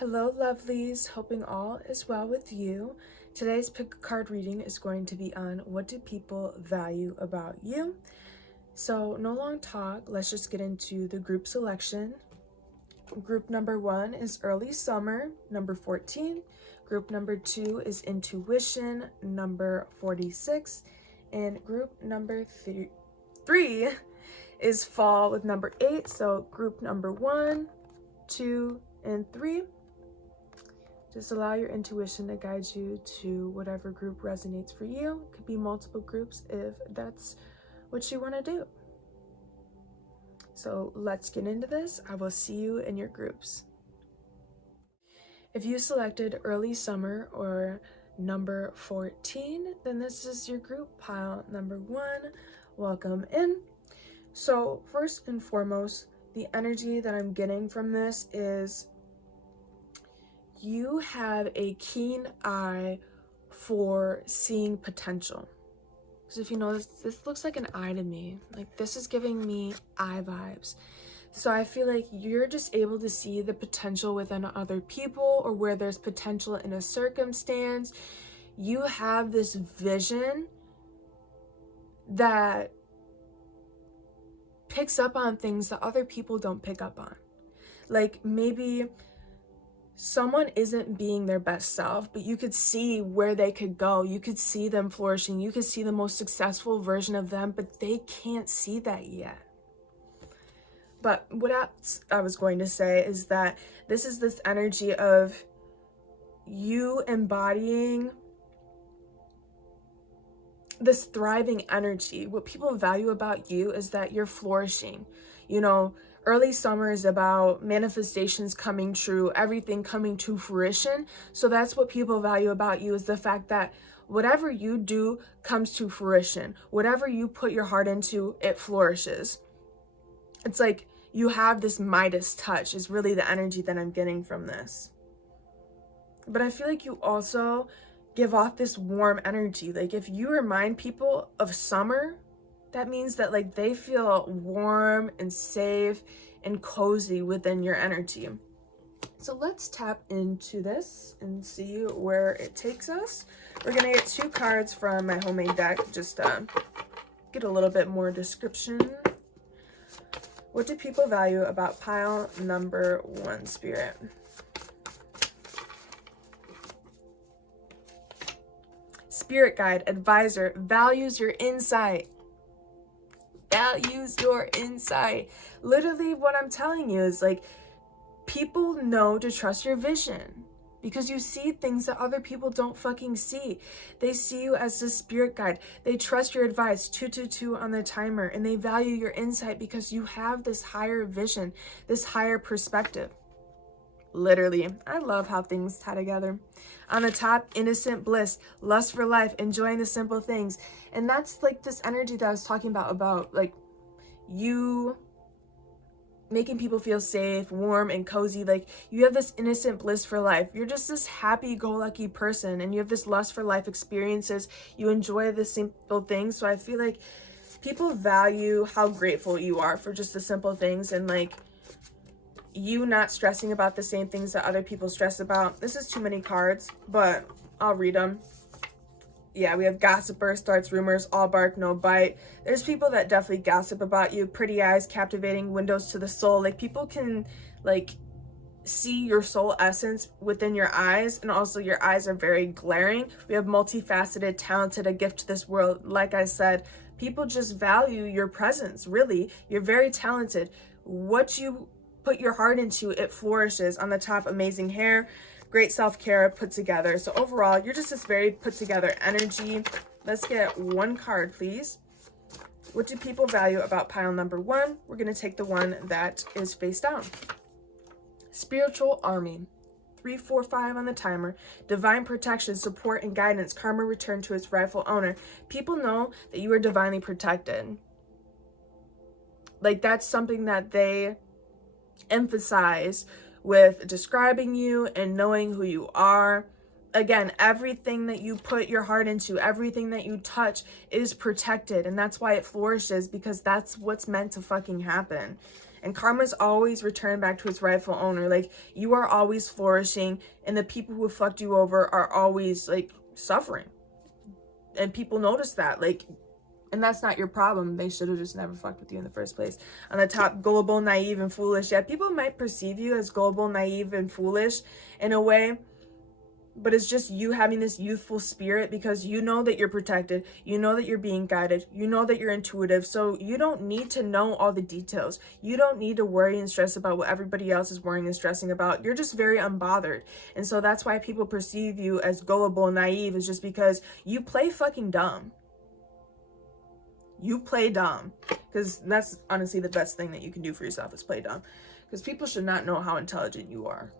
Hello, lovelies. Hoping all is well with you. Today's pick a card reading is going to be on what do people value about you. So no long talk, let's just get into the group selection. Group number 1 is early summer, number 14. Group number 2 is intuition, number 46. And group number 3 is fall with number 8. So group number 1, 2, and 3. Just allow your intuition to guide you to whatever group resonates for you. It could be multiple groups if that's what you want to do. So let's get into this. I will see you in your groups. If you selected early summer or number 14, then this is your group pile number 1. Welcome in. So first and foremost, the energy that I'm getting from this is you have a keen eye for seeing potential. Because if you notice, this looks like an eye to me. Like, this is giving me eye vibes. So I feel like you're just able to see the potential within other people or where there's potential in a circumstance. You have this vision that picks up on things that other people don't pick up on. Like, maybe someone isn't being their best self, but you could see where they could go. You could see them flourishing. You could see the most successful version of them, but they can't see that yet. But what else I was going to say is that this is this energy of you embodying this thriving energy. What people value about you is that you're flourishing. You know, early summer is about manifestations coming true, everything coming to fruition. So that's what people value about you, is the fact that whatever you do comes to fruition. Whatever you put your heart into, it flourishes. It's like you have this Midas touch is really the energy that I'm getting from this. But I feel like you also give off this warm energy. Like, if you remind people of summer, that means that like they feel warm and safe and cozy within your energy. So let's tap into this and see where it takes us. We're gonna get 2 cards from my homemade deck, just get a little bit more description. What do people value about pile number 1, Spirit? Spirit guide, advisor, values your insight. Values your insight. Literally what I'm telling you is like, people know to trust your vision because you see things that other people don't fucking see. They see you as the spirit guide. They trust your advice, 222 on the timer, and they value your insight because you have this higher vision, this higher perspective. Literally, I love how things tie together. On the top, innocent bliss, lust for life, enjoying the simple things. And that's like this energy that I was talking about like you making people feel safe, warm, and cozy. Like, you have this innocent bliss for life. You're just this happy-go-lucky person, and you have this lust for life experiences. You enjoy the simple things. So I feel like people value how grateful you are for just the simple things, and like you not stressing about the same things that other people stress about. This is too many cards, but I'll read them. Yeah, we have gossiper, starts rumors, all bark, no bite. There's people that definitely gossip about you. Pretty eyes, captivating, windows to the soul. Like, people can like see your soul essence within your eyes, and also your eyes are very glaring. We have multifaceted, talented, a gift to this world. Like I said, people just value your presence. Really, you're very talented. What you put your heart into, it flourishes. On the top, amazing hair, great self-care put together. So overall, you're just this very put together energy. Let's get 1 card, please. What do people value about pile number 1? We're going to take the one that is face down. Spiritual army, 3, 4, 5 on the timer. Divine protection, support, and guidance. Karma returned to its rightful owner. People know that you are divinely protected. Like, that's something that they emphasize with describing you and knowing who you are. Again, everything that you put your heart into, everything that you touch is protected, and that's why it flourishes, because that's what's meant to fucking happen. And karma's always returned back to its rightful owner. Like, you are always flourishing, and the people who fucked you over are always, like, suffering. And people notice that, like, and that's not your problem. They should have just never fucked with you in the first place. On the top, gullible, naive, and foolish. Yeah, people might perceive you as gullible, naive, and foolish in a way, but it's just you having this youthful spirit because you know that you're protected. You know that you're being guided. You know that you're intuitive. So you don't need to know all the details. You don't need to worry and stress about what everybody else is worrying and stressing about. You're just very unbothered. And so that's why people perceive you as gullible and naive, is just because you play fucking dumb. You play dumb, because that's honestly the best thing that you can do for yourself, is play dumb, because people should not know how intelligent you are,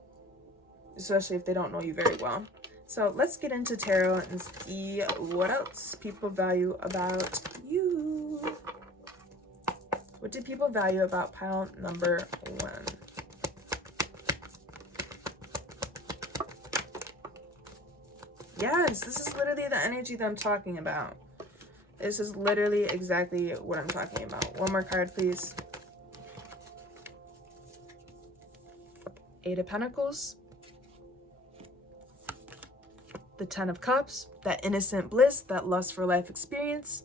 especially if they don't know you very well. So let's get into tarot and see what else people value about you. What do people value about pile number 1? Yes, this is literally the energy that I'm talking about. This is literally exactly what I'm talking about. One more card, please. 8 of Pentacles. The 10 of Cups. That innocent bliss, that lust for life experience.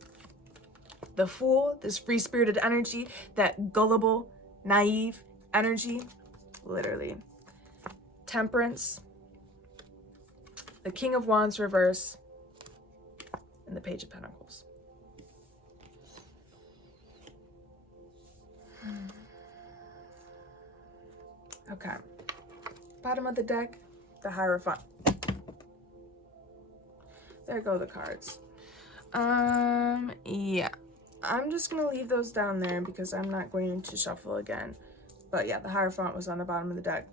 The Fool, this free-spirited energy, that gullible, naive energy. Literally. Temperance. The King of Wands reverse. And the Page of Pentacles. Okay, bottom of the deck, the Hierophant. There go the cards. Yeah, I'm just gonna leave those down there because I'm not going to shuffle again. But yeah, the Hierophant was on the bottom of the deck.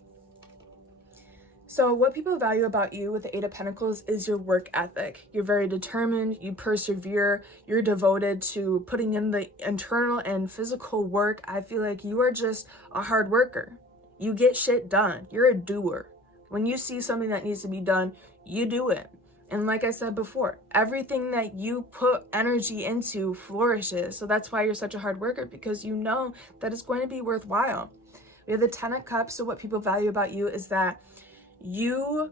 So what people value about you with the 8 of Pentacles is your work ethic. You're very determined, you persevere, you're devoted to putting in the internal and physical work. I feel like you are just a hard worker. You get shit done. You're a doer. When you see something that needs to be done, you do it. And like I said before, everything that you put energy into flourishes. So that's why you're such a hard worker, because you know that it's going to be worthwhile. We have the 10 of Cups. So what people value about you is that you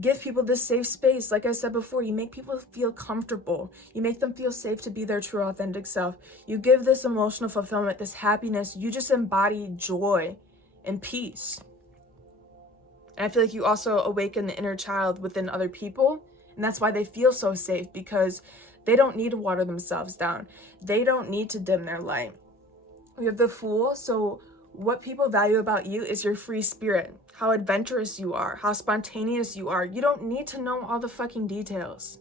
give people this safe space. Like I said before, you make people feel comfortable. You make them feel safe to be their true authentic self. You give this emotional fulfillment, this happiness. You just embody joy and peace. And I feel like you also awaken the inner child within other people. And that's why they feel so safe, because they don't need to water themselves down. They don't need to dim their light. We have the Fool. So what people value about you is your free spirit, how adventurous you are, how spontaneous you are. You don't need to know all the fucking details,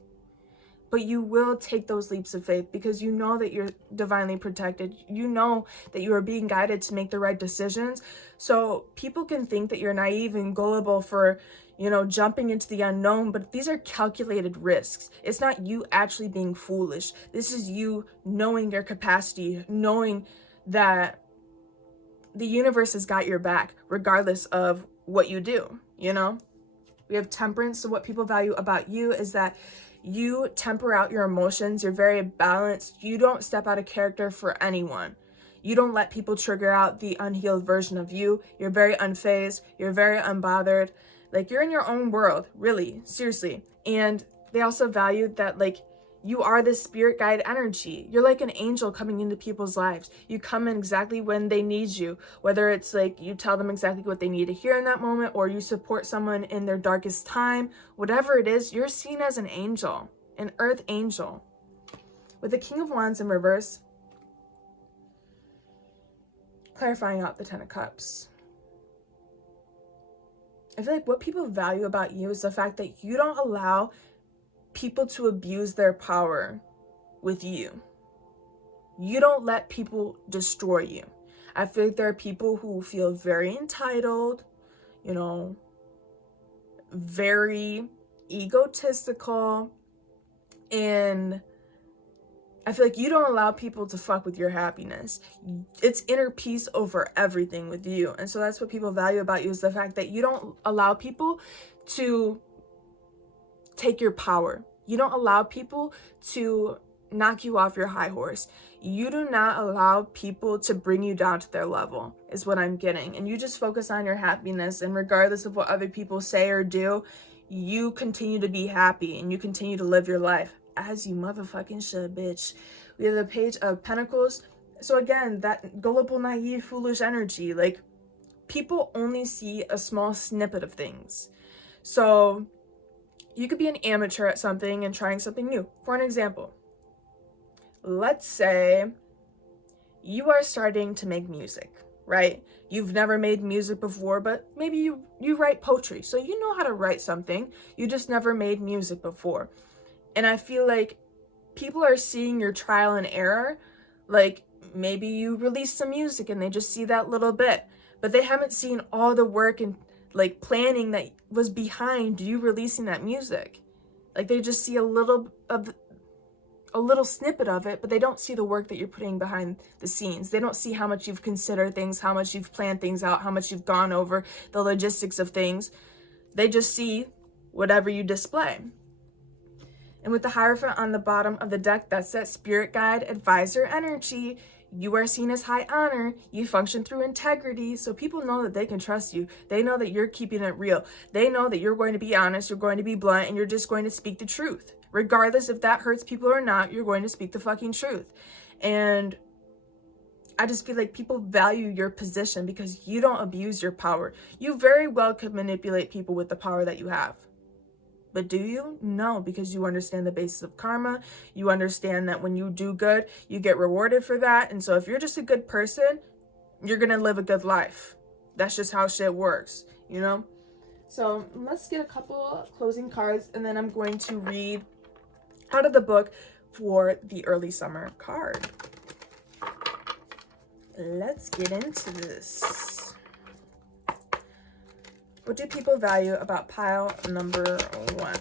but you will take those leaps of faith because you know that you're divinely protected. You know that you are being guided to make the right decisions. So people can think that you're naive and gullible for, you know, jumping into the unknown, but these are calculated risks. It's not you actually being foolish. This is you knowing your capacity, knowing that the universe has got your back regardless of what you do, you know? We have Temperance. So what people value about you is that you temper out your emotions. You're very balanced. You don't step out of character for anyone. You don't let people trigger out the unhealed version of you. You're very unfazed. You're very unbothered. Like, you're in your own world, really, seriously. And they also value that, like, you are this spirit guide energy. You're like an angel coming into people's lives. You come in exactly when they need you, whether it's like you tell them exactly what they need to hear in that moment, or you support someone in their darkest time. Whatever it is, you're seen as an angel, an earth angel. With the King of Wands in reverse, clarifying out the 10 of Cups. I feel like what people value about you is the fact that you don't allow people to abuse their power with you. You don't let people destroy you. I feel like there are people who feel very entitled, you know, very egotistical, and I feel like you don't allow people to fuck with your happiness. It's inner peace over everything with you. And so that's what people value about you, is the fact that you don't allow people to take your power. You don't allow people to knock you off your high horse. You do not allow people to bring you down to their level, is what I'm getting. And you just focus on your happiness, and regardless of what other people say or do, you continue to be happy and you continue to live your life as you motherfucking should, bitch. We have the Page of Pentacles. So again, that gullible, naive, foolish energy, like, people only see a small snippet of things. So you could be an amateur at something and trying something new. For an example, let's say you are starting to make music, right? You've never made music before, but maybe you write poetry. So you know how to write something. You just never made music before. And I feel like people are seeing your trial and error. Like, maybe you release some music and they just see that little bit, but they haven't seen all the work and like planning that was behind you releasing that music. Like, they just see a little snippet of it, but they don't see the work that you're putting behind the scenes. They don't see how much you've considered things, how much you've planned things out, how much you've gone over the logistics of things. They just see whatever you display. And with the Hierophant on the bottom of the deck, that's that spirit guide advisor energy. You are seen as high honor. You function through integrity. So people know that they can trust you. They know that you're keeping it real. They know that you're going to be honest, you're going to be blunt, and you're just going to speak the truth. Regardless if that hurts people or not, you're going to speak the fucking truth. And I just feel like people value your position because you don't abuse your power. You very well could manipulate people with the power that you have. But do you? No, because you understand the basis of karma. You understand that when you do good, you get rewarded for that. And so if you're just a good person, you're going to live a good life. That's just how shit works, you know? So let's get a couple closing cards, and then I'm going to read out of the book for the early summer card. Let's get into this. What do people value about pile number 1?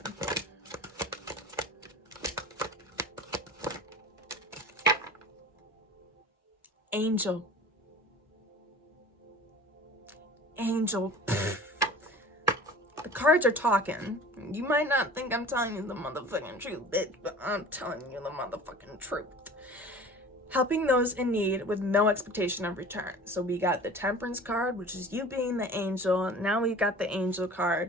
Angel. Angel. The cards are talking. You might not think I'm telling you the motherfucking truth, bitch, but I'm telling you the motherfucking truth. Helping those in need with no expectation of return. So we got the Temperance card, which is you being the angel. Now we got the Angel card.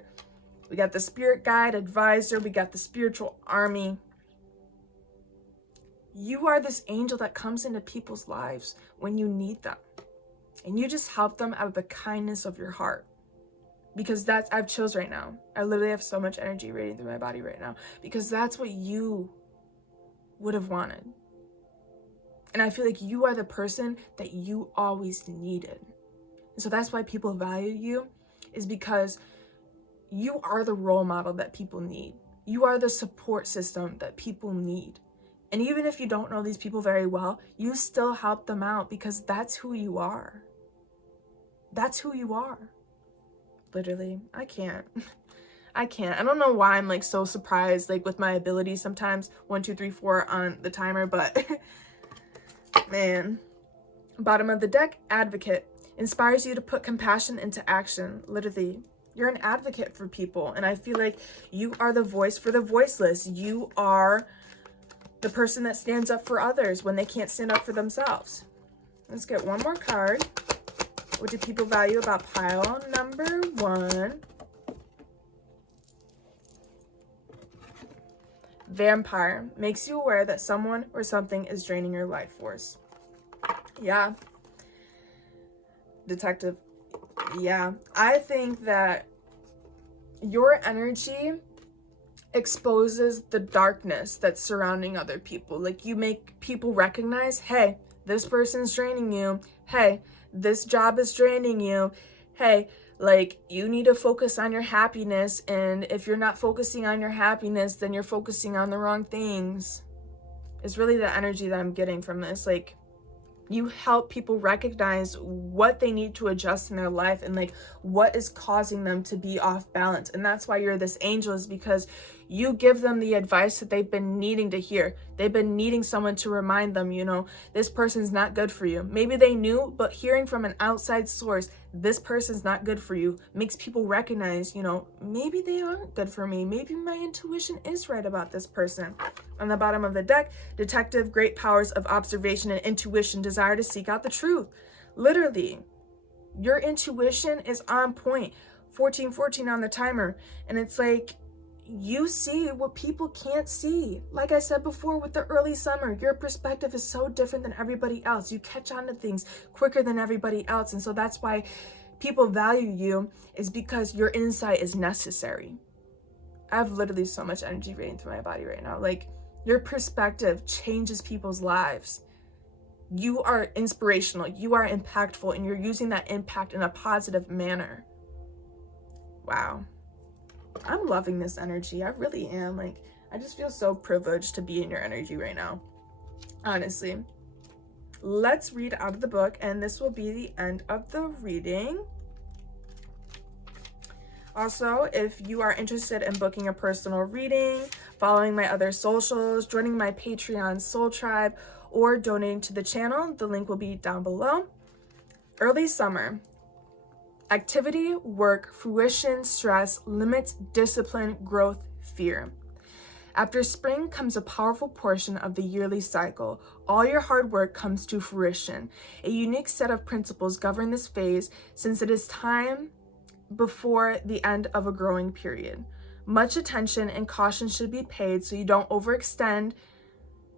We got the Spirit Guide Advisor. We got the Spiritual Army. You are this angel that comes into people's lives when you need them. And you just help them out of the kindness of your heart. Because that's, I have chills right now. I literally have so much energy radiating through my body right now. Because that's what you would have wanted. And I feel like you are the person that you always needed. And so that's why people value you, is because you are the role model that people need. You are the support system that people need. And even if you don't know these people very well, you still help them out because that's who you are. That's who you are. Literally, I can't. I don't know why I'm like so surprised like with my abilities sometimes. 1, 2, 3, 4 on the timer, but man. Bottom of the deck, Advocate. Inspires you to put compassion into action. Literally, you're an advocate for people. And I feel like you are the voice for the voiceless. You are the person that stands up for others when they can't stand up for themselves. Let's get one more card. What do people value about pile number 1? Vampire. Makes you aware that someone or something is draining your life force. Yeah. Detective. Yeah. I think that your energy exposes the darkness that's surrounding other people. Like, you make people recognize, hey, this person's draining you. Hey, this job is draining you. Hey, like, you need to focus on your happiness. And if you're not focusing on your happiness, then you're focusing on the wrong things. It's really the energy that I'm getting from this. Like, you help people recognize what they need to adjust in their life and like what is causing them to be off balance. And that's why you're this angel, is because you give them the advice that they've been needing to hear. They've been needing someone to remind them, you know, this person's not good for you. Maybe they knew, but hearing from an outside source, this person's not good for you makes people recognize, maybe they aren't good for me. Maybe my intuition is right about this person. On the bottom of the deck, detective, great powers of observation and intuition, desire to seek out the truth. Literally, your intuition is on point. 1414 on the timer. And it's like, you see what people can't see. Like I said before with the early summer, your perspective is so different than everybody else. You catch on to things quicker than everybody else. And so that's why people value you, is because your insight is necessary. I have literally so much energy radiating through my body right now. Like, your perspective changes people's lives. You are inspirational, you are impactful, and you're using that impact in a positive manner. Wow. I'm loving this energy. I really am. Like, I just feel so privileged to be in your energy right now. Honestly. Let's read out of the book, and this will be the end of the reading. Also, if you are interested in booking a personal reading, following my other socials, joining my Patreon Soul Tribe, or donating to the channel, the link will be down below. Early summer. Activity, work, fruition, stress, limits, discipline, growth, fear. After spring comes a powerful portion of the yearly cycle. All your hard work comes to fruition. A unique set of principles govern this phase, since it is time before the end of a growing period. Much attention and caution should be paid so you don't overextend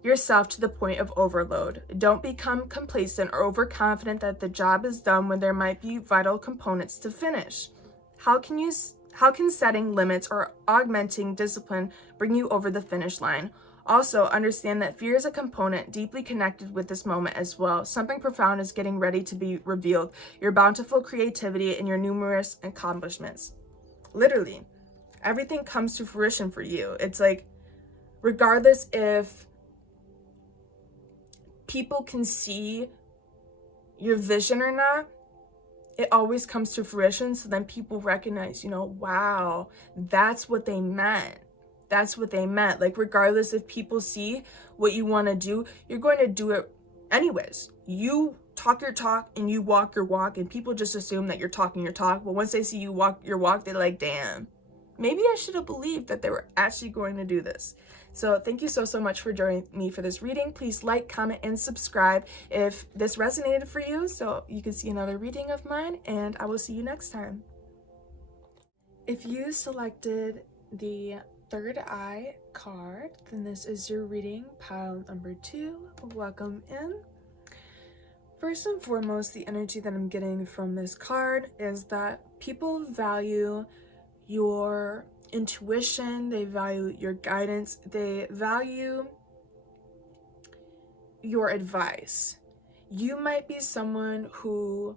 yourself to the point of overload. Don't become complacent or overconfident that the job is done when there might be vital components to finish. How can setting limits or augmenting discipline bring you over the finish line? Also, understand that fear is a component deeply connected with this moment as well. Something profound is getting ready to be revealed. Your bountiful creativity and your numerous accomplishments. Literally, everything comes to fruition for you. It's like, regardless if people can see your vision or not, it always comes to fruition. So then people recognize, wow, that's what they meant. That's what they meant. Like, regardless if people see what you want to do, you're going to do it anyways. You talk your talk and you walk your walk, and people just assume that you're talking your talk. But once they see you walk your walk, they're like, damn, maybe I should have believed that they were actually going to do this. So thank you so much for joining me for this reading. Please like, comment, and subscribe if this resonated for you, so you can see another reading of mine, and I will see you next time. If you selected the third eye card, then this is your reading, pile number 2. Welcome in. First and foremost, the energy that I'm getting from this card is that people value your intuition, they value your guidance, they value your advice. You might be someone who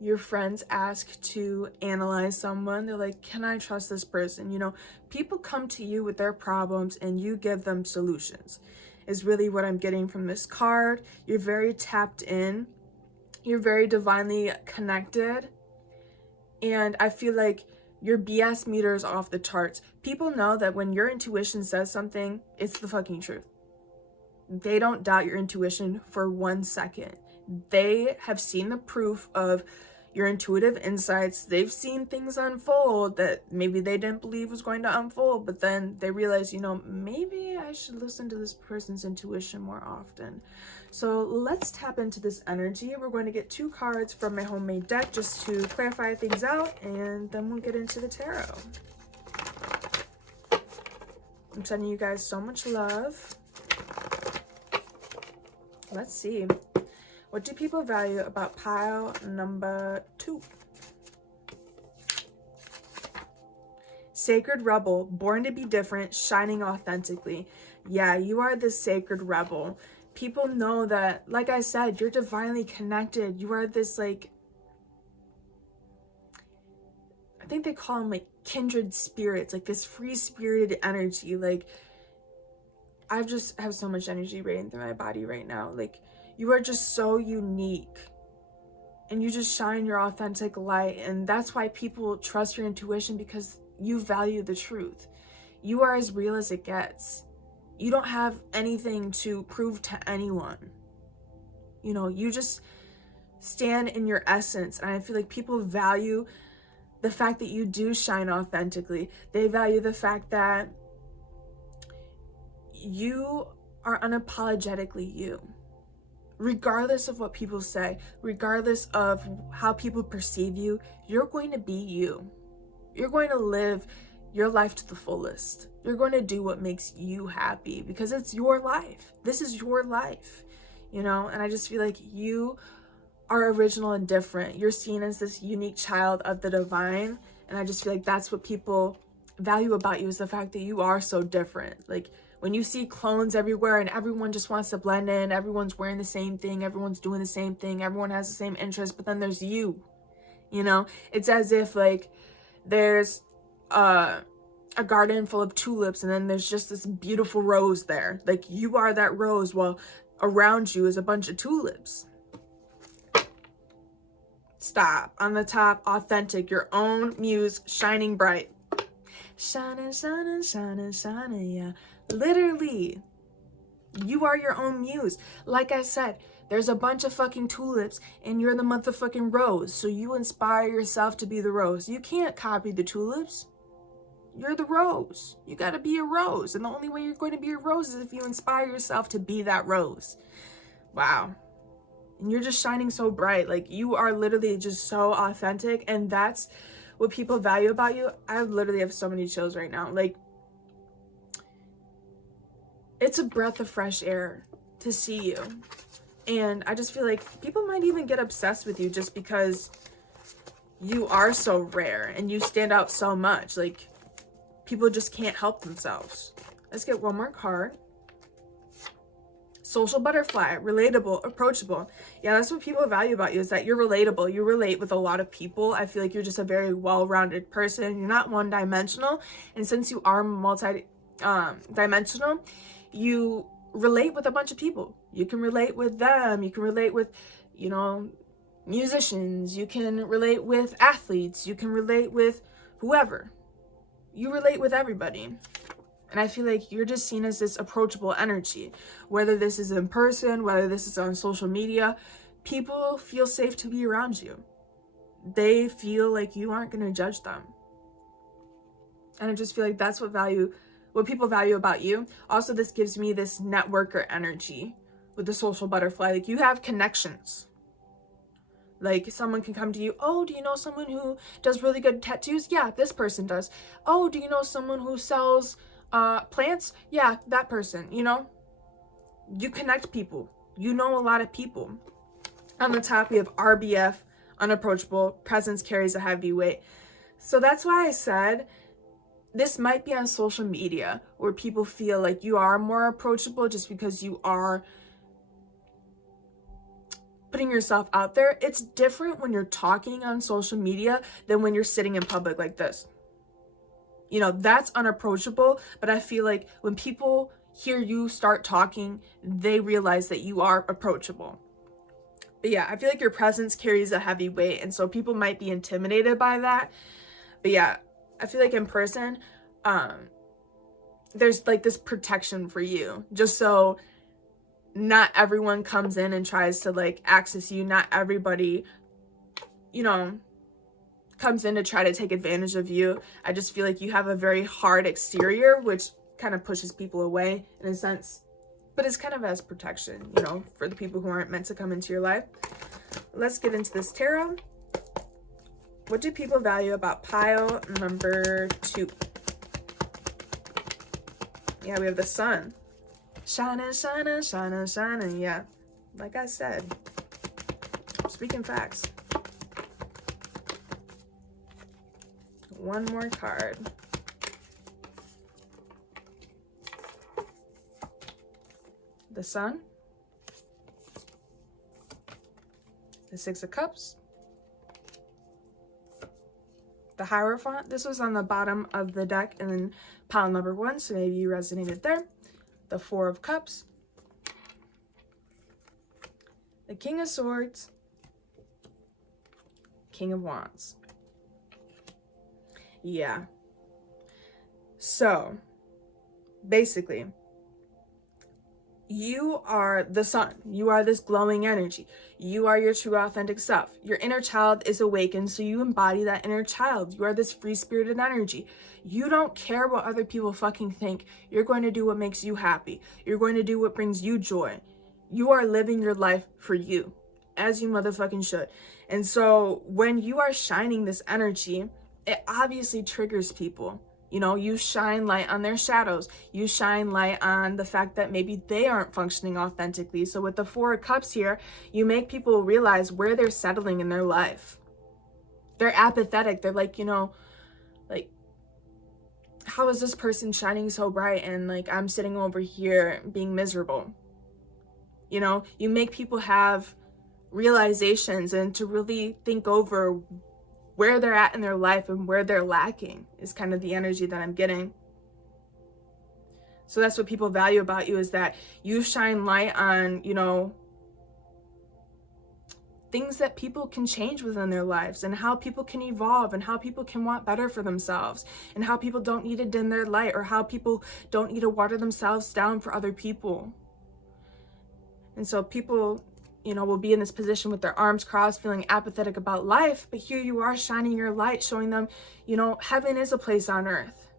your friends ask to analyze someone. They're like, can I trust this person? People come to you with their problems and you give them solutions, is really what I'm getting from this card. You're very tapped in. You're very divinely connected. And I feel like your BS meter is off the charts. People know that when your intuition says something, it's the fucking truth. They don't doubt your intuition for 1 second. They have seen the proof of your intuitive insights. They've seen things unfold that maybe they didn't believe was going to unfold, but then they realize, maybe I should listen to this person's intuition more often. So let's tap into this energy. We're going to get 2 cards from my homemade deck just to clarify things out, and then we'll get into the tarot. I'm sending you guys so much love. Let's see. What do people value about pile number 2? Sacred rebel, born to be different, shining authentically. Yeah, you are the sacred rebel. People know that, like I said, you're divinely connected. You are this, like, I think they call them, like, kindred spirits, like this free-spirited energy. Like, I just have so much energy radiating through my body right now. Like, you are just so unique. And you just shine your authentic light. And that's why people trust your intuition, because you value the truth. You are as real as it gets. You don't have anything to prove to anyone. You just stand in your essence. And I feel like people value the fact that you do shine authentically. They value the fact that you are unapologetically you. Regardless of what people say, regardless of how people perceive you, you're going to be you. You're going to live your life to the fullest. You're going to do what makes you happy because it's your life. This is your life, you know? And I just feel like you are original and different. You're seen as this unique child of the divine. And I just feel like that's what people value about you, is the fact that you are so different. Like, when you see clones everywhere and everyone just wants to blend in, everyone's wearing the same thing, everyone's doing the same thing, everyone has the same interest, but then there's you, you know? It's as if like there's a garden full of tulips and then there's just this beautiful rose there. Like, you are that rose while around you is a bunch of tulips. Stop. On the top, authentic, your own muse, shining bright. Shining, shining, shining, shining, yeah. Literally, you are your own muse. Like I said, there's a bunch of fucking tulips and you're the motherfucking rose. So you inspire yourself to be the rose. You can't copy the tulips. You're the rose. You gotta be a rose. And the only way you're going to be a rose is if you inspire yourself to be that rose. Wow. And you're just shining so bright. Like, you are literally just so authentic. And that's what people value about you. I literally have so many chills right now. Like, it's a breath of fresh air to see you. And I just feel like people might even get obsessed with you just because you are so rare and you stand out so much. Like, people just can't help themselves. Let's get one more card. Social butterfly, relatable, approachable. Yeah, that's what people value about you, is that you're relatable. You relate with a lot of people. I feel like you're just a very well-rounded person. You're not one-dimensional. And since you are multi-dimensional, you relate with a bunch of people. You can relate with them. You can relate with, you know, musicians. You can relate with athletes. You can relate with whoever. You relate with everybody. And I feel like you're just seen as this approachable energy. Whether this is in person, whether this is on social media, people feel safe to be around you. They feel like you aren't going to judge them. And I just feel like that's what people value about you. Also, this gives me this networker energy with the social butterfly. Like, you have connections. Like, someone can come to you. Oh, do you know someone who does really good tattoos? Yeah, this person does. Oh, do you know someone who sells plants? Yeah, that person. You know, you connect people. You know a lot of people. On the top, we have RBF, unapproachable. Presence carries a heavy weight. So that's why I said this might be on social media where people feel like you are more approachable just because you are putting yourself out there. It's different when you're talking on social media than when you're sitting in public like this. You know, that's unapproachable, but I feel like when people hear you start talking, they realize that you are approachable. But yeah, I feel like your presence carries a heavy weight, and so people might be intimidated by that. But yeah, I feel like in person, there's like this protection for you, just so not everyone comes in and tries to like access you. Not everybody, you know, comes in to try to take advantage of you. I just feel like you have a very hard exterior, which kind of pushes people away in a sense, but it's kind of as protection, you know, for the people who aren't meant to come into your life. Let's get into this tarot. What do people value about pile number 2? Yeah, we have the sun. Shining, shining, shining, shining. Yeah, like I said, speaking facts. One more card. The sun. The Six of Cups. The Hierophant. This was on the bottom of the deck and then pile number 1, so maybe you resonated there. The Four of Cups. The King of Swords. King of Wands. Yeah. So, basically, you are the sun. You are this glowing energy. You are your true authentic self. Your inner child is awakened, so you embody that inner child. You are this free-spirited energy. You don't care what other people fucking think. You're going to do what makes you happy. You're going to do what brings you joy. You are living your life for you, as you motherfucking should. And so when you are shining this energy, it obviously triggers people. You know, you shine light on their shadows. You shine light on the fact that maybe they aren't functioning authentically. So with the Four of Cups here, you make people realize where they're settling in their life. They're apathetic. They're like, you know, like, how is this person shining so bright and like I'm sitting over here being miserable? You know, you make people have realizations and to really think over where they're at in their life and where they're lacking is kind of the energy that I'm getting. So that's what people value about you, is that you shine light on, you know, things that people can change within their lives and how people can evolve and how people can want better for themselves and how people don't need to dim their light or how people don't need to water themselves down for other people. And so people, you know, will be in this position with their arms crossed, feeling apathetic about life, but here you are shining your light, showing them, you know, heaven is a place on earth.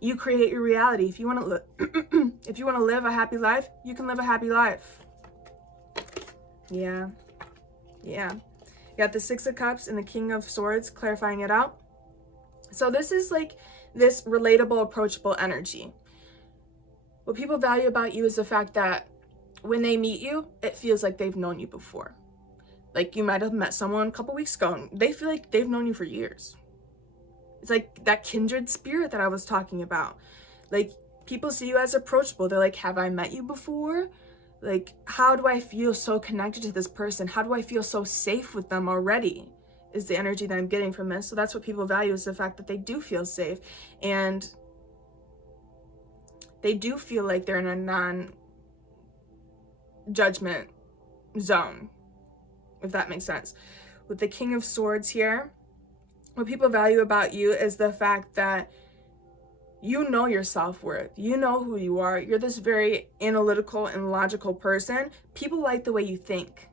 You create your reality. If you want to if you want to live a happy life, you can live a happy life. Yeah. You got the Six of Cups and the King of Swords clarifying it out. So this is like this relatable, approachable energy. What people value about you is the fact that when they meet you, it feels like they've known you before. Like you might have met someone a couple weeks ago and they feel like they've known you for years. It's like that kindred spirit that I was talking about. Like people see you as approachable. They're like, have I met you before? Like, how do I feel so connected to this person? How do I feel so safe with them already? Is the energy that I'm getting from this. So that's what people value, is the fact that they do feel safe. And they do feel like they're in a non-judgment zone, if that makes sense. With the King of Swords here, what people value about you is the fact that you know your self-worth. You know who you are. You're this very analytical and logical person. People like the way you think.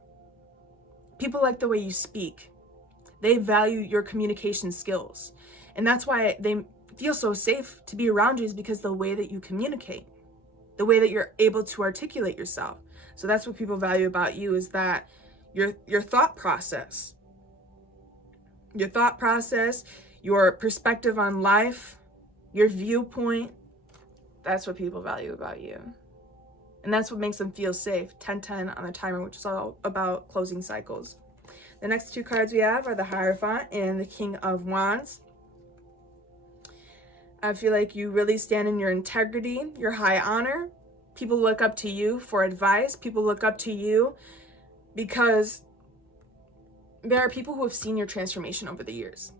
People like the way you speak. They value your communication skills. And that's why they feel so safe to be around you, is because the way that you communicate, the way that you're able to articulate yourself. So that's what people value about you, is that your thought process. Your thought process, your perspective on life, your viewpoint, that's what people value about you. And that's what makes them feel safe. 10-10 on the timer, which is all about closing cycles. The next two cards we have are the Hierophant and the King of Wands. I feel like you really stand in your integrity, your high honor. People look up to you for advice. People look up to you because there are people who have seen your transformation over the years.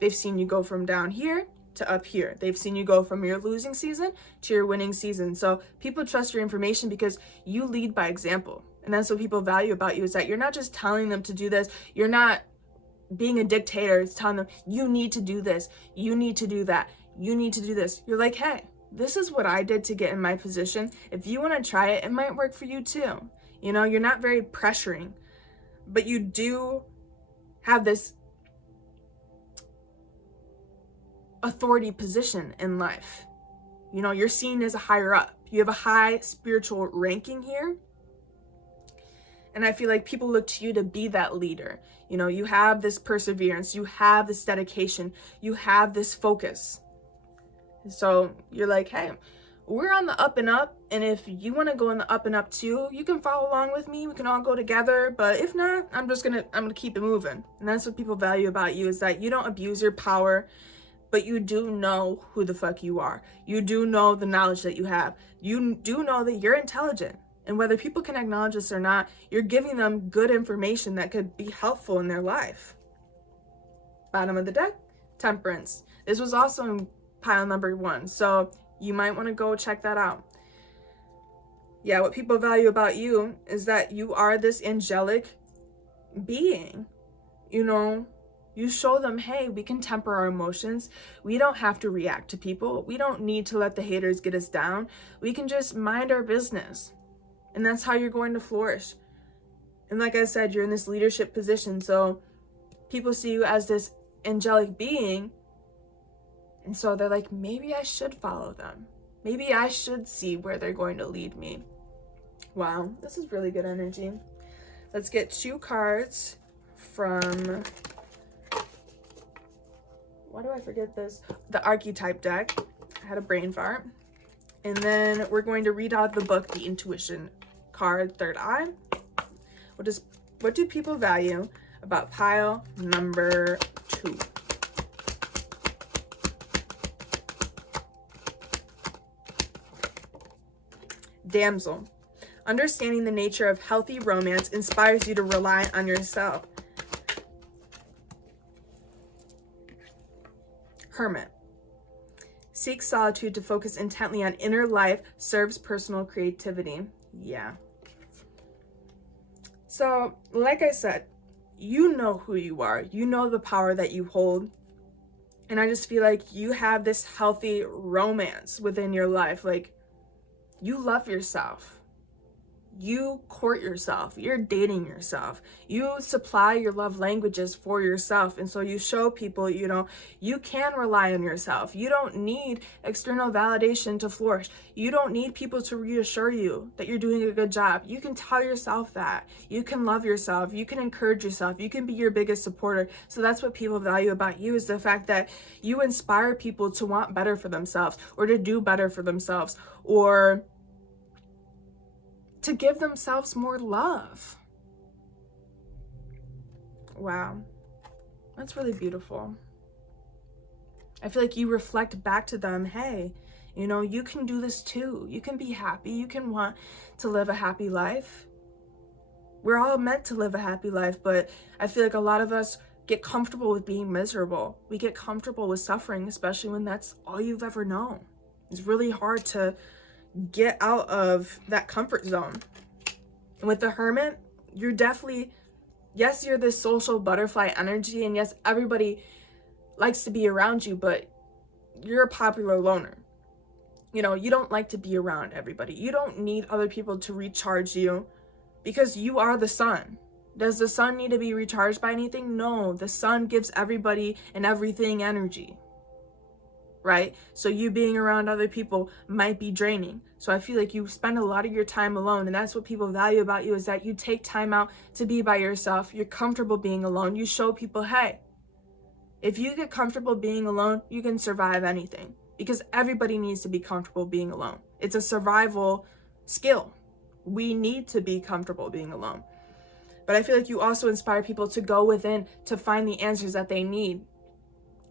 They've seen you go from down here to up here. They've seen you go from your losing season to your winning season. So people trust your information because you lead by example. And that's what people value about you, is that you're not just telling them to do this. You're not being a dictator. It's telling them, you need to do this. You need to do that. You need to do this. You're like, hey, this is what I did to get in my position. If you want to try it, it might work for you too. You know, you're not very pressuring, but you do have this authority position in life. You know, you're seen as a higher up. You have a high spiritual ranking here. And I feel like people look to you to be that leader. You know, you have this perseverance, you have this dedication, you have this focus. So you're like, hey, we're on the up and up. And if you want to go in the up and up too, you can follow along with me. We can all go together. But if not, I'm gonna keep it moving. And that's what people value about you, is that you don't abuse your power, but you do know who the fuck you are. You do know the knowledge that you have. You do know that you're intelligent. And whether people can acknowledge this or not, you're giving them good information that could be helpful in their life. Bottom of the deck, Temperance. This was also in pile number 1, so you might want to go check that out. Yeah, what people value about you is that you are this angelic being. You know, You show them, hey, we can temper our emotions. We don't have to react to people. We don't need to let the haters get us down. We can just mind our business. And that's how you're going to flourish. And like I said, you're in this leadership position. So people see you as this angelic being. And so they're like, maybe I should follow them. Maybe I should see where they're going to lead me. Wow, this is really good energy. Let's get 2 cards from, why do I forget this? The Archetype deck. I had a brain fart. And then we're going to read out the book, The Intuition card, Third Eye. What do people value about pile number 2? Damsel. Understanding the nature of healthy romance inspires you to rely on yourself. Hermit. Seek solitude to focus intently on inner life, serves personal creativity. Yeah. So, like I said, you know who you are. You know the power that you hold. And I just feel like you have this healthy romance within your life. Like, you love yourself. You court yourself. You're dating yourself. You supply your love languages for yourself. And so you show people, you know, you can rely on yourself. You don't need external validation to flourish. You don't need people to reassure you that you're doing a good job. You can tell yourself that. You can love yourself. You can encourage yourself. You can be your biggest supporter. So that's what people value about you, is the fact that you inspire people to want better for themselves, or to do better for themselves, or to give themselves more love. Wow, that's really beautiful. I feel like you reflect back to them, hey, you know, you can do this too. You can be happy. You can want to live a happy life. We're all meant to live a happy life, but I feel like a lot of us get comfortable with being miserable. We get comfortable with suffering, especially when that's all you've ever known. It's really hard to get out of that comfort zone. And with the Hermit, you're definitely, yes, you're this social butterfly energy, and yes, everybody likes to be around you, but you're a popular loner. You know, you don't like to be around everybody. You don't need other people to recharge you, because you are the sun. Does the sun need to be recharged by anything? No, the sun gives everybody and everything energy. Right? So you being around other people might be draining. So I feel like you spend a lot of your time alone, and that's what people value about you, is that you take time out to be by yourself. You're comfortable being alone. You show people, hey, if you get comfortable being alone, you can survive anything, because everybody needs to be comfortable being alone. It's a survival skill. We need to be comfortable being alone. But I feel like you also inspire people to go within to find the answers that they need,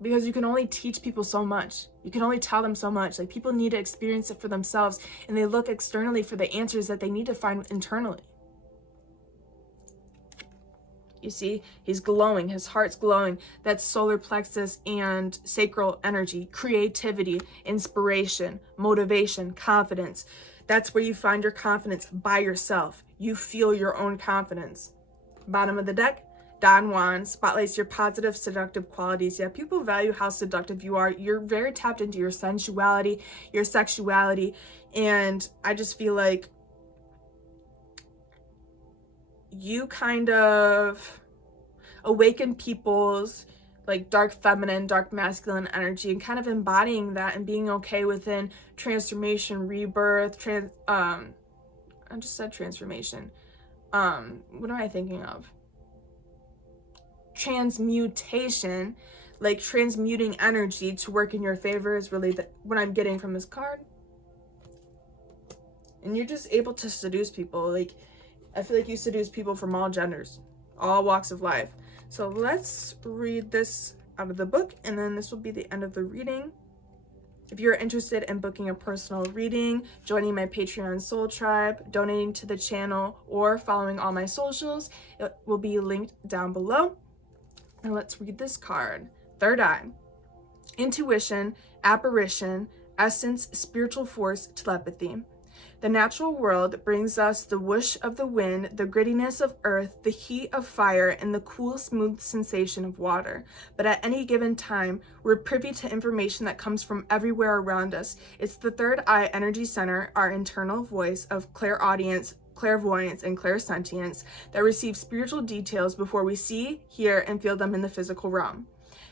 because you can only teach people so much. You can only tell them so much. Like, people need to experience it for themselves, and they look externally for the answers that they need to find internally. You see, he's glowing. His heart's glowing. That's solar plexus and sacral energy, creativity, inspiration, motivation, confidence. That's where you find your confidence by yourself. You feel your own confidence. Bottom of the deck, Don Juan spotlights your positive, seductive qualities. Yeah, people value how seductive you are. You're very tapped into your sensuality, your sexuality, and I just feel like you kind of awaken people's like dark feminine, dark masculine energy, and kind of embodying that and being okay within transformation, rebirth, I just said transformation. What am I thinking of? Transmutation, like transmuting energy to work in your favor is really what I'm getting from this card. And you're just able to seduce people. Like, I feel like you seduce people from all genders, all walks of life. So let's read this out of the book, and then this will be the end of the reading. If you're interested in booking a personal reading, joining my Patreon Soul Tribe, donating to the channel, or following all my socials, it will be linked down below. And let's read this card. Third Eye. Intuition, apparition, essence, spiritual force, telepathy. The natural world brings us the whoosh of the wind, the grittiness of earth, the heat of fire, and the cool, smooth sensation of water. But at any given time, we're privy to information that comes from everywhere around us. It's the third eye energy center, our internal voice of clairaudience, clairvoyance, and clairsentience that receives spiritual details before we see, hear, and feel them in the physical realm.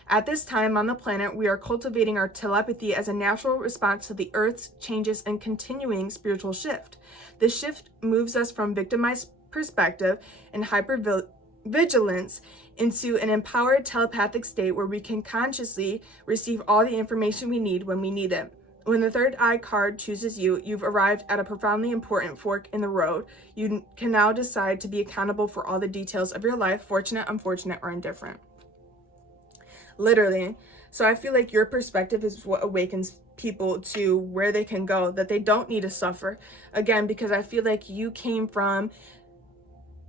At this time on the planet, we are cultivating our telepathy as a natural response to the Earth's changes and continuing spiritual shift. This shift moves us from victimized perspective and hypervigilance into an empowered telepathic state where we can consciously receive all the information we need when we need it. When the third eye card chooses you, you've arrived at a profoundly important fork in the road. You can now decide to be accountable for all the details of your life, fortunate, unfortunate, or indifferent. Literally. So I feel like your perspective is what awakens people to where they can go, that they don't need to suffer. Again, because I feel like you came from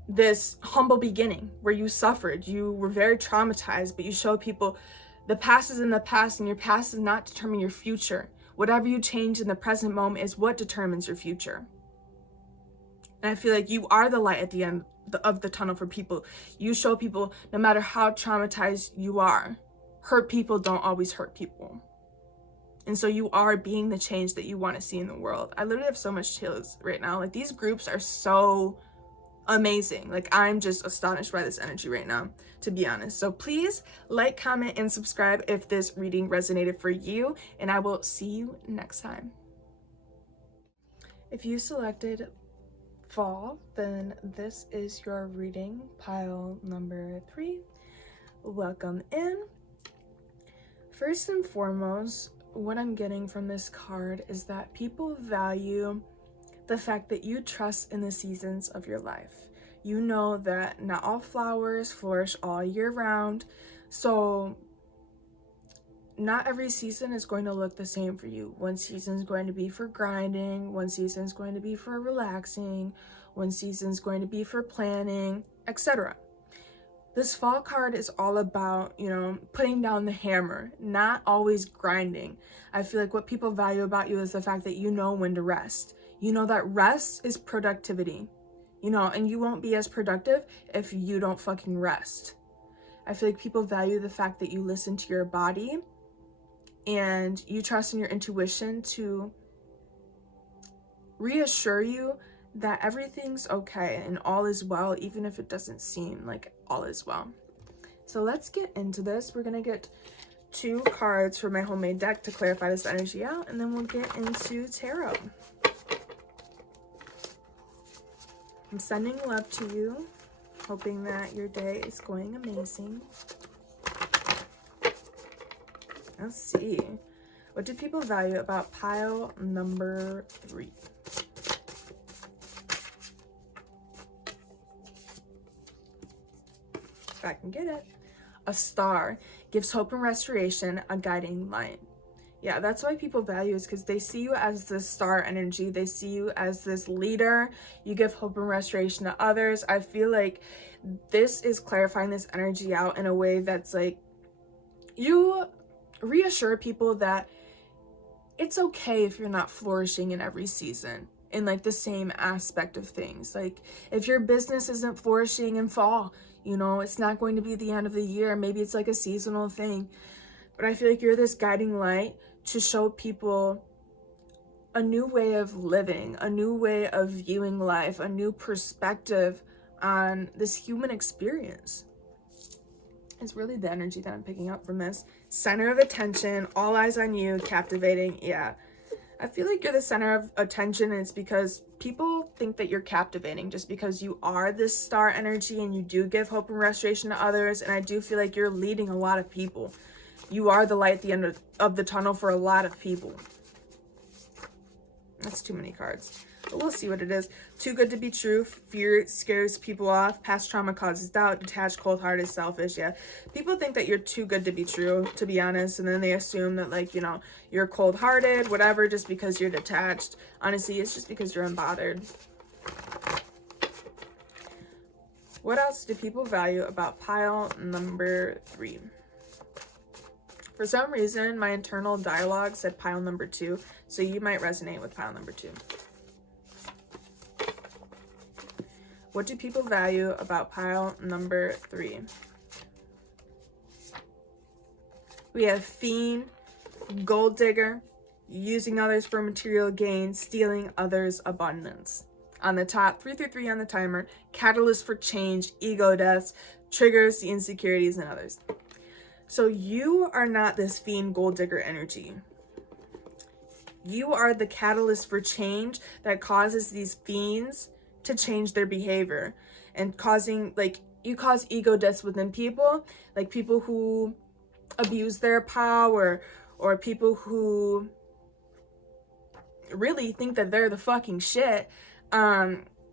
this humble beginning where you suffered. You were very traumatized, but you show people the past is in the past, and your past does not determine your future. Whatever you change in the present moment is what determines your future. And I feel like you are the light at the end of the tunnel for people. You show people, no matter how traumatized you are, hurt people don't always hurt people. And so you are being the change that you want to see in the world. I literally have so much chills right now. Like, these groups are so amazing. Like, I'm just astonished by this energy right now, to be honest. So please like, comment, and subscribe if this reading resonated for you, and I will see you next time. If you selected fall, then this is your reading, pile number 3. Welcome in. First and foremost, what I'm getting from this card is that people value the fact that you trust in the seasons of your life. You know that not all flowers flourish all year round, so not every season is going to look the same for you. One season is going to be for grinding, one season is going to be for relaxing, one season is going to be for planning, etc. This fall card is all about, putting down the hammer, not always grinding. I feel like what people value about you is the fact that you know when to rest. You know that rest is productivity, and you won't be as productive if you don't fucking rest. I feel like people value the fact that you listen to your body and you trust in your intuition to reassure you that everything's okay and all is well, even if it doesn't seem like all is well. So let's get into this. We're gonna get 2 cards for my homemade deck to clarify this energy out, and then we'll get into tarot. I'm sending love to you, hoping that your day is going amazing. Let's see. What do people value about pile number 3? If I can get it. A star gives hope and restoration, a guiding light. Yeah, that's why people value is because they see you as this star energy. They see you as this leader. You give hope and restoration to others. I feel like this is clarifying this energy out in a way that's like, you reassure people that it's okay if you're not flourishing in every season in like the same aspect of things. Like, if your business isn't flourishing in fall, it's not going to be the end of the year. Maybe it's like a seasonal thing. But I feel like you're this guiding light to show people a new way of living, a new way of viewing life, a new perspective on this human experience. It's really the energy that I'm picking up from this. Center of attention, all eyes on you, captivating. Yeah, I feel like you're the center of attention, and it's because people think that you're captivating just because you are this star energy and you do give hope and restoration to others. And I do feel like you're leading a lot of people. You are the light at the end of the tunnel for a lot of people. That's too many cards. But we'll see what it is. Too good to be true. Fear scares people off. Past trauma causes doubt. Detached, cold-hearted, selfish. Yeah. People think that you're too good to be true, to be honest. And then they assume that, like, you're cold-hearted, whatever, just because you're detached. Honestly, it's just because you're unbothered. What else do people value about pile number 3? For some reason, my internal dialogue said pile number 2, so you might resonate with pile number 2. What do people value about pile number 3? We have fiend, gold digger, using others for material gain, stealing others' abundance. On the top, 3 through 3 on the timer, catalyst for change, ego deaths, triggers the insecurities in others. So you are not this fiend gold digger energy. You are the catalyst for change that causes these fiends to change their behavior and causing, like, you cause ego deaths within people, like people who abuse their power or people who really think that they're the fucking shit.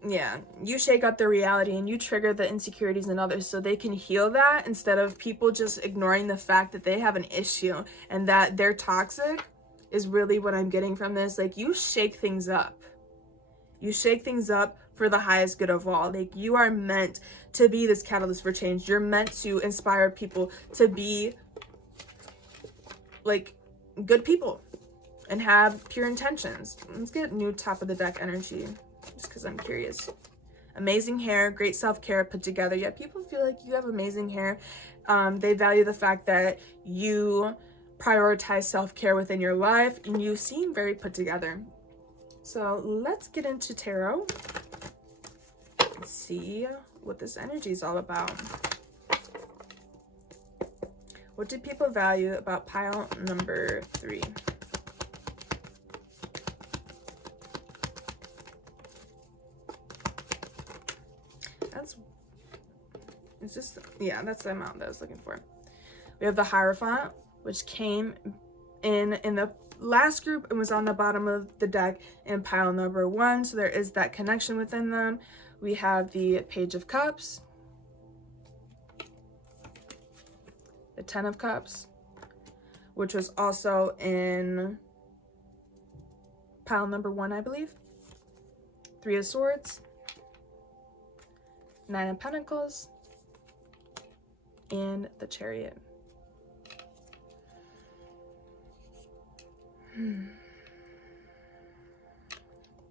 Yeah, you shake up their reality and you trigger the insecurities in others so they can heal that, instead of people just ignoring the fact that they have an issue and that they're toxic, is really what I'm getting from this. Like, you shake things up. You shake things up for the highest good of all. Like, you are meant to be this catalyst for change. You're meant to inspire people to be, like, good people and have pure intentions. Let's get new top of the deck energy, just because I'm curious. Amazing hair, great self-care put together. Yeah, people feel like you have amazing hair. They value the fact that you prioritize self-care within your life, and you seem very put together. So let's get into tarot. Let's see what this energy is all about. What do people value about pile number 3? That's the amount that I was looking for. We have the Hierophant, which came in the last group and was on the bottom of the deck in pile number 1. So there is that connection within them. We have the Page of Cups, the 10 of Cups, which was also in pile number 1, I believe. 3 of Swords, 9 of Pentacles, and the Chariot.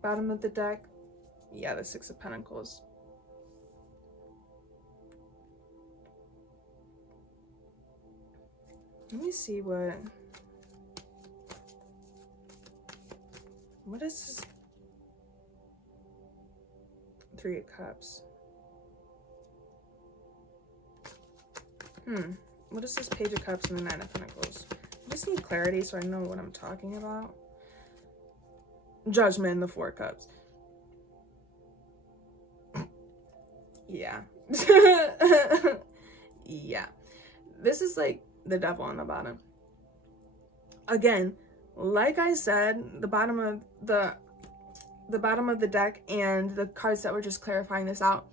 Bottom of the deck, yeah, the 6 of Pentacles. Let me see what is this 3 of Cups? What is this Page of Cups and the 9 of Pentacles? I just need clarity so I know what I'm talking about. Judgment and the 4 of Cups. Yeah. Yeah. This is like the devil on the bottom. Again, like I said, the bottom of the deck and the cards that were just clarifying this out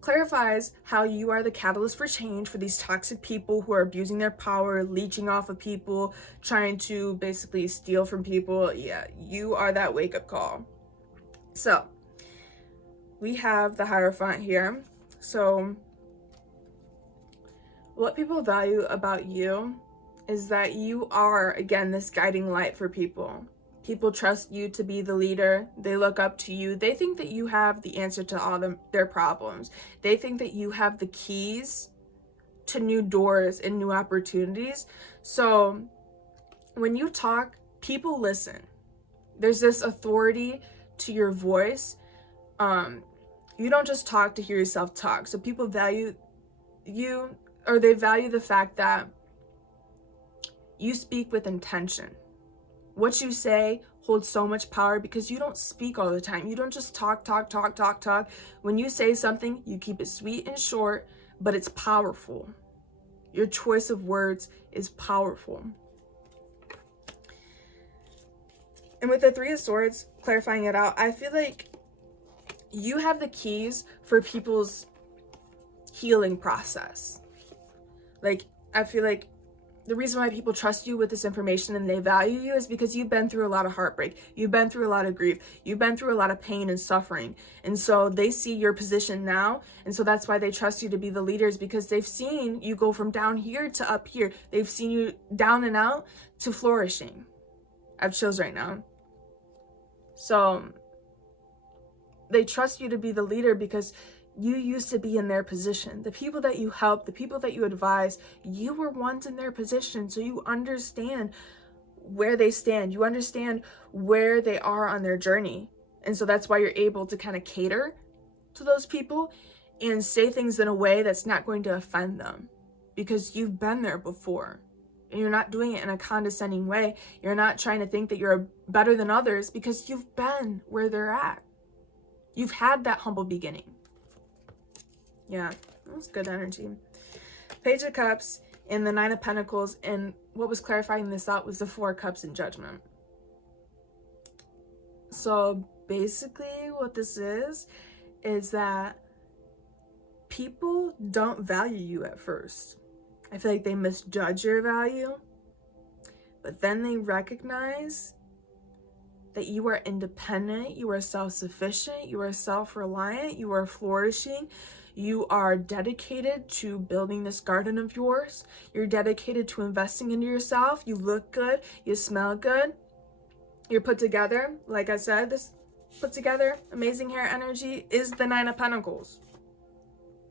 clarifies how you are the catalyst for change for these toxic people who are abusing their power, leeching off of people, trying to basically steal from people. Yeah, you are that wake-up call. So we have the Hierophant here. So what people value about you is that you are, again, this guiding light for people. People trust you to be the leader. They look up to you. They think that you have the answer to all their problems. They think that you have the keys to new doors and new opportunities. So when you talk, people listen. There's this authority to your voice. You don't just talk to hear yourself talk. So people value you, or they value the fact that you speak with intention. What you say holds so much power because you don't speak all the time. You don't just talk. When you say something, you keep it sweet and short, but it's powerful. Your choice of words is powerful. And with the 3 of Swords, clarifying it out, I feel like you have the keys for people's healing process. Like, I feel like the reason why people trust you with this information and they value you is because you've been through a lot of heartbreak. You've been through a lot of grief. You've been through a lot of pain and suffering. And so they see your position now. And so that's why they trust you to be the leaders, because they've seen you go from down here to up here. They've seen you down and out to flourishing. I have chills right now. So they trust you to be the leader because You used to be in their position. The people that you help, the people that you advise, you were once in their position. So you understand where they stand. You understand where they are on their journey. And so that's why you're able to kind of cater to those people and say things in a way that's not going to offend them, because you've been there before. And you're not doing it in a condescending way. You're not trying to think that you're better than others, because you've been where they're at. You've had that humble beginning. Yeah, that was good energy. Page of Cups and the Nine of Pentacles, and what was clarifying this out was the Four of Cups and Judgment. So basically what this is that people don't value you at first. I feel like they misjudge your value, but then they recognize that you are independent, you are self-sufficient, you are self-reliant, you are flourishing, you are dedicated to building this garden of yours, you're dedicated to investing into yourself, you look good, you smell good, you're put together. Like I said, this put together, amazing hair energy is the Nine of Pentacles.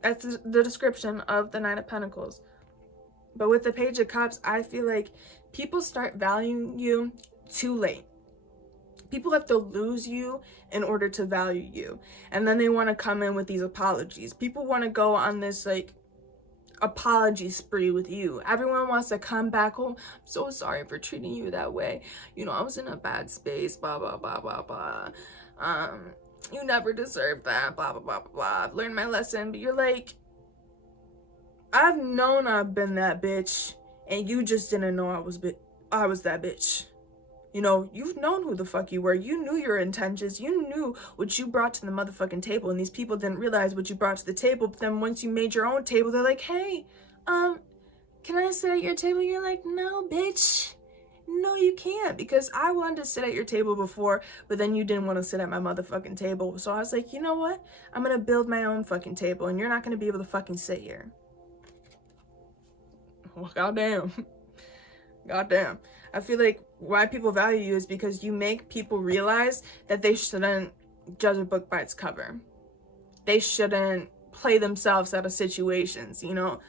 That's the description of the Nine of Pentacles. But with the Page of Cups, I feel like people start valuing you too late. People have to lose you in order to value you. And then they want to come in with these apologies. People want to go on this like apology spree with you. Everyone wants to come back home. I'm so sorry for treating you that way. You know, I was in a bad space, blah, blah, blah, blah, blah. You never deserved that, blah, blah, blah, blah, blah. I've learned my lesson. But you're like, I've known I've been that bitch, and you just didn't know I was that bitch. You know, you've known who the fuck you were. You knew your intentions. You knew what you brought to the motherfucking table. And these people didn't realize what you brought to the table. But then once you made your own table, they're like, hey, can I sit at your table? You're like, no, bitch. No, you can't. Because I wanted to sit at your table before, but then you didn't want to sit at my motherfucking table. So I was like, you know what? I'm going to build my own fucking table, and you're not going to be able to fucking sit here. Well, goddamn. Goddamn. I feel like why people value you is because you make people realize that they shouldn't judge a book by its cover. They shouldn't play themselves out of situations, you know?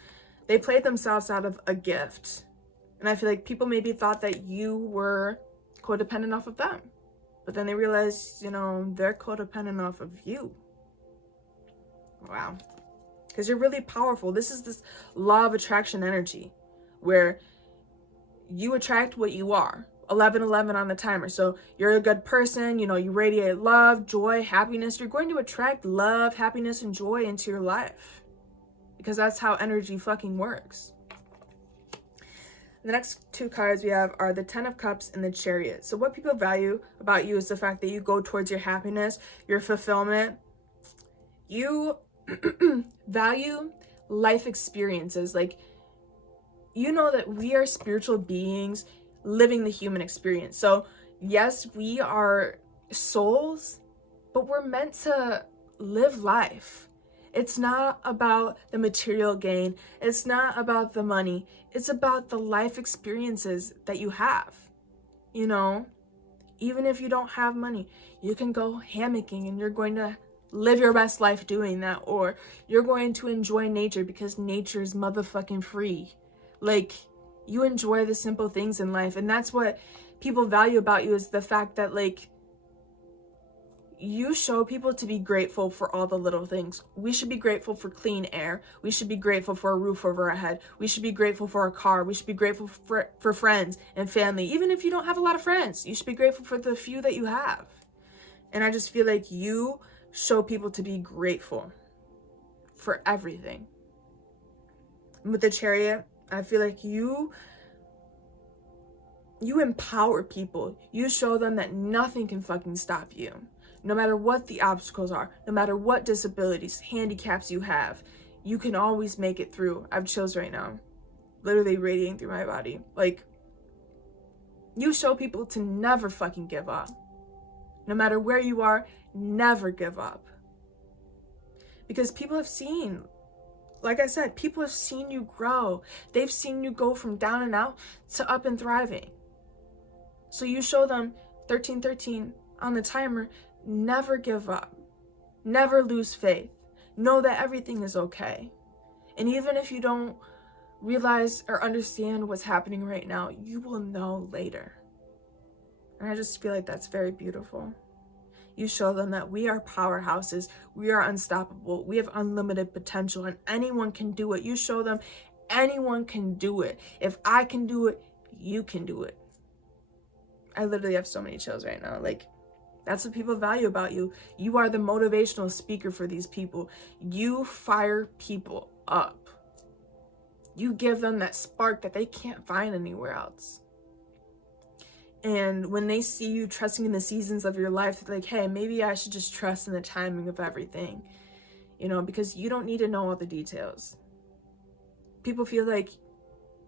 They play themselves out of a gift. And I feel like people maybe thought that you were codependent off of them. But then they realize, you know, they're codependent off of you. Wow. Because you're really powerful. This is this law of attraction energy where you attract what you are. 1111 on the timer. So you're a good person, you know, you radiate love, joy, happiness. You're going to attract love, happiness, and joy into your life, because that's how energy fucking works. The next two cards we have are the Ten of Cups and the Chariot. So what people value about you is the fact that you go towards your happiness, your fulfillment. You value life experiences. Like, you know that we are spiritual beings living the human experience. So yes, we are souls, but we're meant to live life. It's not about the material gain. It's not about the money. It's about the life experiences that you have. You know, even if you don't have money, you can go hammocking and you're going to live your best life doing that. Or you're going to enjoy nature because nature is motherfucking free. Like, you enjoy the simple things in life. And that's what people value about you, is the fact that, like, you show people to be grateful for all the little things. We should be grateful for clean air. We should be grateful for a roof over our head. We should be grateful for a car. We should be grateful for friends and family. Even if you don't have a lot of friends, you should be grateful for the few that you have. And I just feel like you show people to be grateful for everything. And with the Chariot, I feel like you empower people. You show them that nothing can fucking stop you. No matter what the obstacles are, no matter what disabilities, handicaps you have, you can always make it through. I have chills right now, literally radiating through my body. Like, you show people to never fucking give up. No matter where you are, never give up. Because people have seen, like I said, people have seen you grow. They've seen you go from down and out to up and thriving. So you show them 1313 on the timer, never give up. Never lose faith. know that everything is okay. And even if you don't realize or understand what's happening right now, you will know later. And I just feel like that's very beautiful. You show them that we are powerhouses, we are unstoppable, we have unlimited potential, and anyone can do it. You show them anyone can do it. If I can do it, you can do it. I literally have so many chills right now. Like, that's what people value about you. You are the motivational speaker for these people. You fire people up. You give them that spark that they can't find anywhere else. And when they see you trusting in the seasons of your life, they're like, hey, maybe I should just trust in the timing of everything, you know, because you don't need to know all the details. People feel like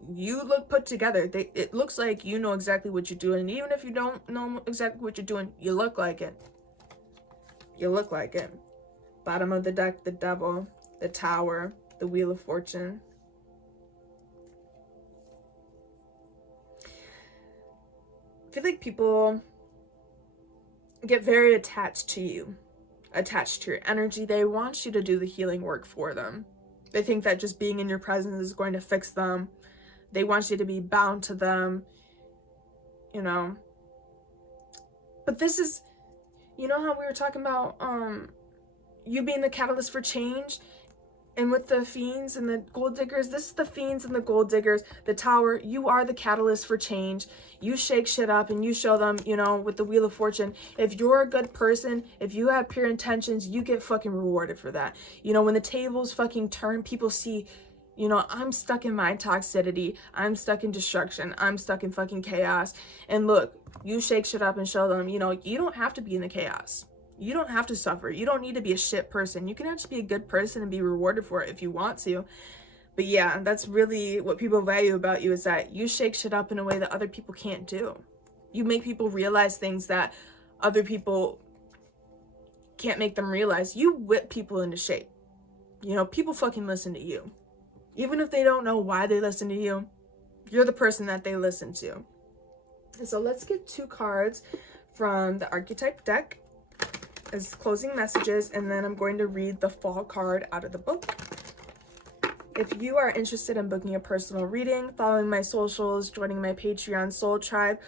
you look put together. It looks like you know exactly what you're doing. And even if you don't know exactly what you're doing, you look like it. You look like it. Bottom of the deck, the Devil, the Tower, the Wheel of Fortune. I feel like people get very attached to you, attached to your energy. They want you to do the healing work for them. They think that just being in your presence is going to fix them. They want you to be bound to them, you know. But this is, you know how we were talking about you being the catalyst for change? And with the fiends and the gold diggers, this is the fiends and the gold diggers, the Tower. You are the catalyst for change. You shake shit up and you show them, you know, with the Wheel of Fortune. If you're a good person, if you have pure intentions, you get fucking rewarded for that. You know, when the tables fucking turn, people see, you know, I'm stuck in my toxicity. I'm stuck in destruction. I'm stuck in fucking chaos. And look, you shake shit up and show them, you know, you don't have to be in the chaos. You don't have to suffer. You don't need to be a shit person. You can actually be a good person and be rewarded for it if you want to. But yeah, that's really what people value about you, is that you shake shit up in a way that other people can't do. You make people realize things that other people can't make them realize. You whip people into shape. You know, people fucking listen to you. Even if they don't know why they listen to you, you're the person that they listen to. And so let's get 2 cards from the archetype deck as closing messages, and then I'm going to read the fall card out of the book. If you are interested in booking a personal reading, following my socials, joining my Patreon Soul Tribe,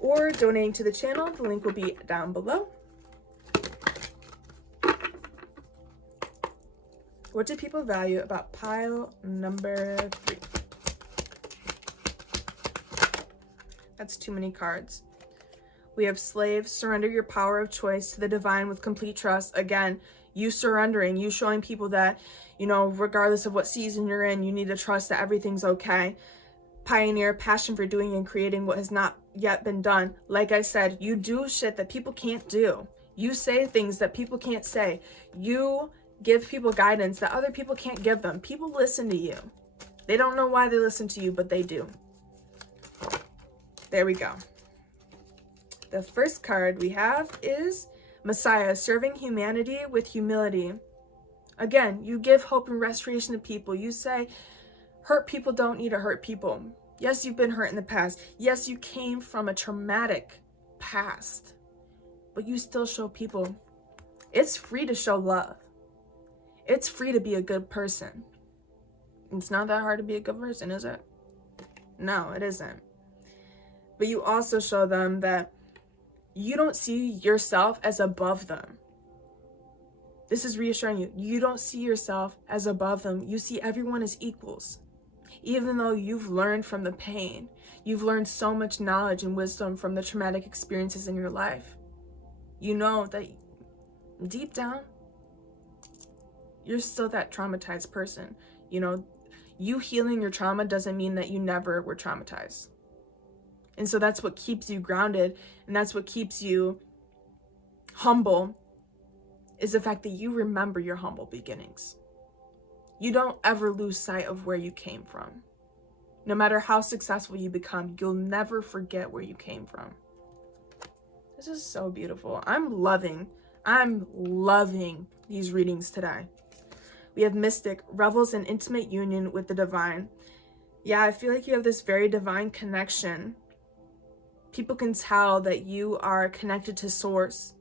or donating to the channel, the link will be down below. What do people value about pile number 3? That's too many cards. We have Slave, surrender your power of choice to the divine with complete trust. Again, you surrendering, you showing people that, you know, regardless of what season you're in, you need to trust that everything's okay. Pioneer, passion for doing and creating what has not yet been done. Like I said, you do shit that people can't do. You say things that people can't say. You give people guidance that other people can't give them. People listen to you. They don't know why they listen to you, but they do. There we go. The first card we have is Messiah, serving humanity with humility. Again, you give hope and restoration to people. You say, hurt people don't need to hurt people. Yes, you've been hurt in the past. Yes, you came from a traumatic past. But you still show people it's free to show love. It's free to be a good person. It's not that hard to be a good person, is it? No, it isn't. But you also show them that you don't see yourself as above them. This is reassuring you. You don't see yourself as above them. You see everyone as equals. Even though you've learned from the pain, you've learned so much knowledge and wisdom from the traumatic experiences in your life. You know that deep down, you're still that traumatized person. You know, you healing your trauma doesn't mean that you never were traumatized. And so that's what keeps you grounded, and that's what keeps you humble, is the fact that you remember your humble beginnings. You don't ever lose sight of where you came from. No matter how successful you become, you'll never forget where you came from. This is so beautiful. I'm loving these readings today. We have Mystic, revels in intimate union with the divine. Yeah, I feel like you have this very divine connection. People can tell that you are connected to source.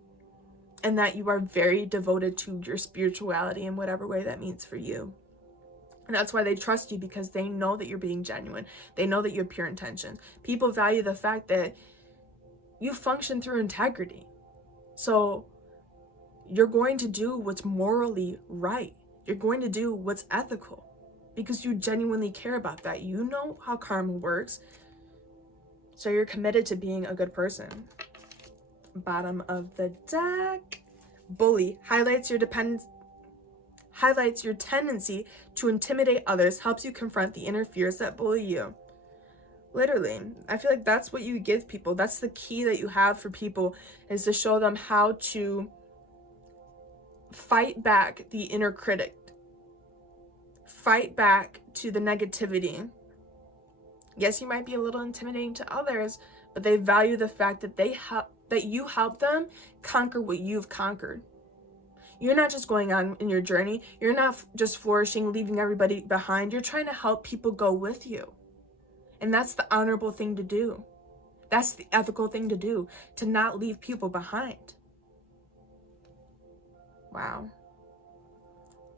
and that you are very devoted to your spirituality in whatever way that means for you. And that's why they trust you, because they know that you're being genuine. They know that you have pure intentions. People value the fact that you function through integrity. So you're going to do what's morally right. You're going to do what's ethical because you genuinely care about that. You know how karma works. So you're committed to being a good person. Bottom of the deck. Bully highlights your tendency to intimidate others, helps you confront the inner fears that bully you. Literally, I feel like that's what you give people. That's the key that you have for people, is to show them how to fight back the inner critic. Fight back to the negativity. Yes, you might be a little intimidating to others, but they value the fact that that you help them conquer what you've conquered. You're not just going on in your journey. You're not just flourishing, leaving everybody behind. You're trying to help people go with you. And that's the honorable thing to do. That's the ethical thing to do, to not leave people behind. Wow.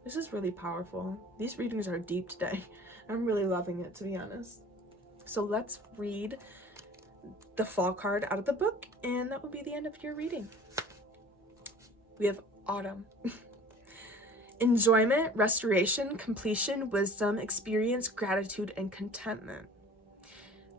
This is really powerful. These readings are deep today. I'm really loving it, to be honest. So let's read the fall card out of the book, and that will be the end of your reading. We have Autumn. Enjoyment, restoration, completion, wisdom, experience, gratitude, and contentment.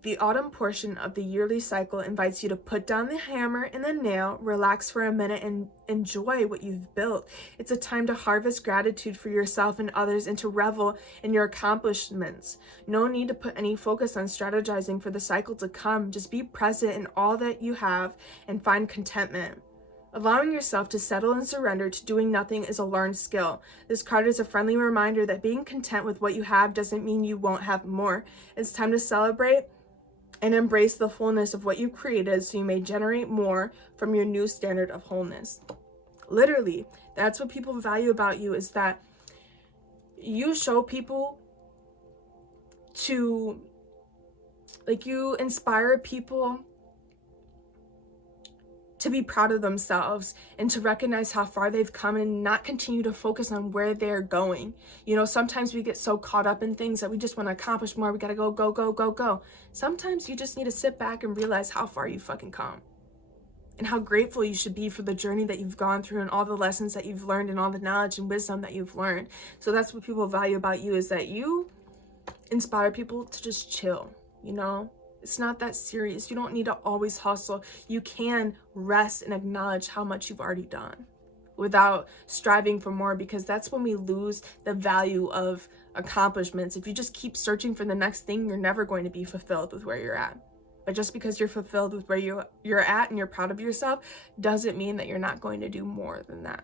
The autumn portion of the yearly cycle invites you to put down the hammer and the nail, relax for a minute, and enjoy what you've built. It's a time to harvest gratitude for yourself and others and to revel in your accomplishments. No need to put any focus on strategizing for the cycle to come. Just be present in all that you have and find contentment. Allowing yourself to settle and surrender to doing nothing is a learned skill. This card is a friendly reminder that being content with what you have doesn't mean you won't have more. It's time to celebrate and embrace the fullness of what you created so you may generate more from your new standard of wholeness. Literally, that's what people value about you, is that you show people to, like, you inspire people to be proud of themselves and to recognize how far they've come and not continue to focus on where they're going. You know, sometimes we get so caught up in things that we just want to accomplish more. We got to go, go, go, go, go. Sometimes you just need to sit back and realize how far you fucking come and how grateful you should be for the journey that you've gone through and all the lessons that you've learned and all the knowledge and wisdom that you've learned. So that's what people value about you, is that you inspire people to just chill, you know? It's not that serious. You don't need to always hustle. You can rest and acknowledge how much you've already done without striving for more, because that's when we lose the value of accomplishments. If you just keep searching for the next thing, you're never going to be fulfilled with where you're at. But just because you're fulfilled with where you're at and you're proud of yourself doesn't mean that you're not going to do more than that.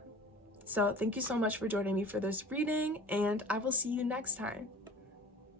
So thank you so much for joining me for this reading, and I will see you next time.